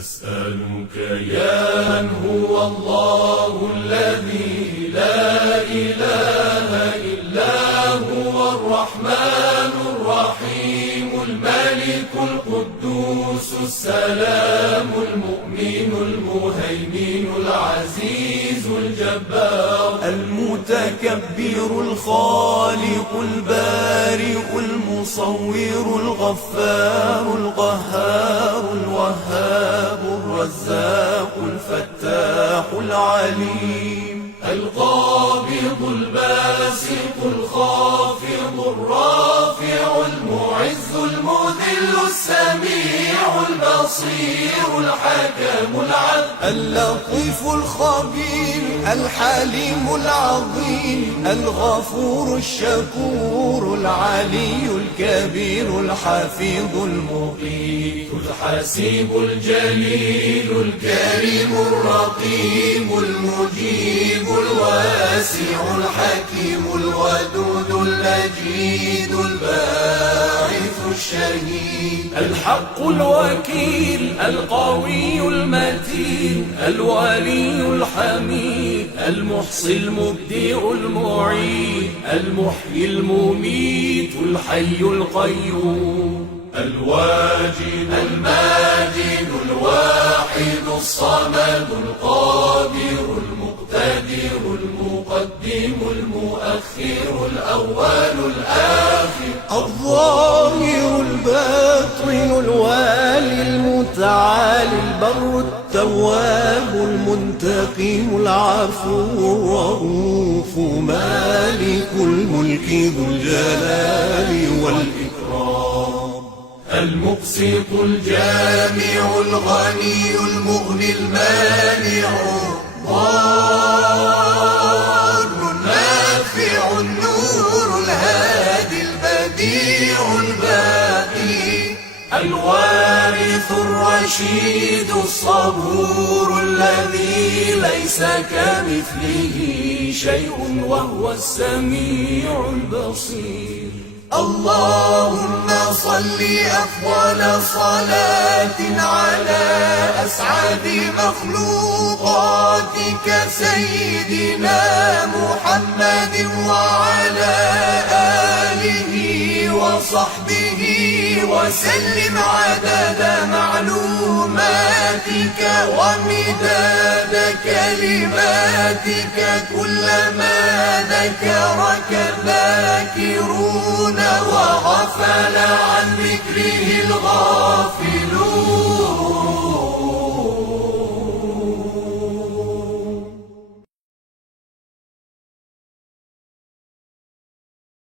أسألك يا من هو الله الذي لا إله إلا هو الرحمن الرحيم الملك القدوس السلام المؤمن المهيمن العزيز الجبار المتكبر الخالق البارئ المصور الغفار القهار الوهاب الرزاق الفتاح العليم القابض الباسط الخافض الرافع المعز المذل السميع البصير الحكم العدل اللطيف الخبير الحليم العظيم الغفور الشكور العلي الكبير الحفيظ المقيت الحسيب الجليل الكريم الرقيب المجيب الواسع الحكيم الودود المجيد الباعث الشهيد الحق الوكيل القوي المتين الولي الحميد المحصي المبدئ المعيد المحيي المميت الحي القيوم الواجد الماجد الواحد الصمد القادر المقتدر المقدم المؤخر الأول الآخر الظاهر الباطن الوالي المتعالي البر التواب المنتقم العفو الرؤوف مالك الملك ذو الجلال والإكرام المقسط الجامع الغني المغني المانع الضار النافع النور الهادي البديع الباقي الوارث الرشيد الصبور الذي ليس كمثله شيء وهو السميع البصير اللهم صل أفضل صلاة على أسعد مخلوقاتك سيدنا محمد وعلى آله وصحبه وسلم عدد معلوماتك ومداد كلماتك كلما ذكرك الذاكرون وغفل عن ذكره الغافلون